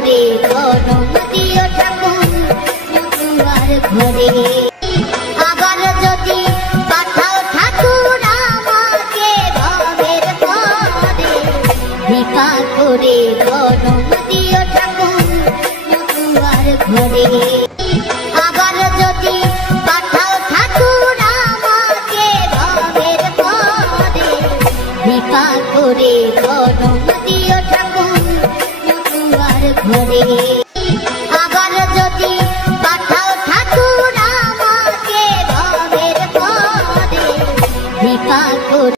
করে জনম দিও ঠাকুর দুয়ার ঘরে। আবার যদি পাঠাও ঠাকুর আমাকে ভবের পরে, ভিক্ষা করে জনম দিও ঠাকুর দুয়ার ঘরে। আবার যদি পাঠাও ঠাকুর আমাকে ভবের পরে, ভিক্ষা করে জনম দিও ঠাকুর দুয়ার ঘরে। আবার যদি পাঠাও ঠাকুর আমাকে ভবের পরে, ভিক্ষা করে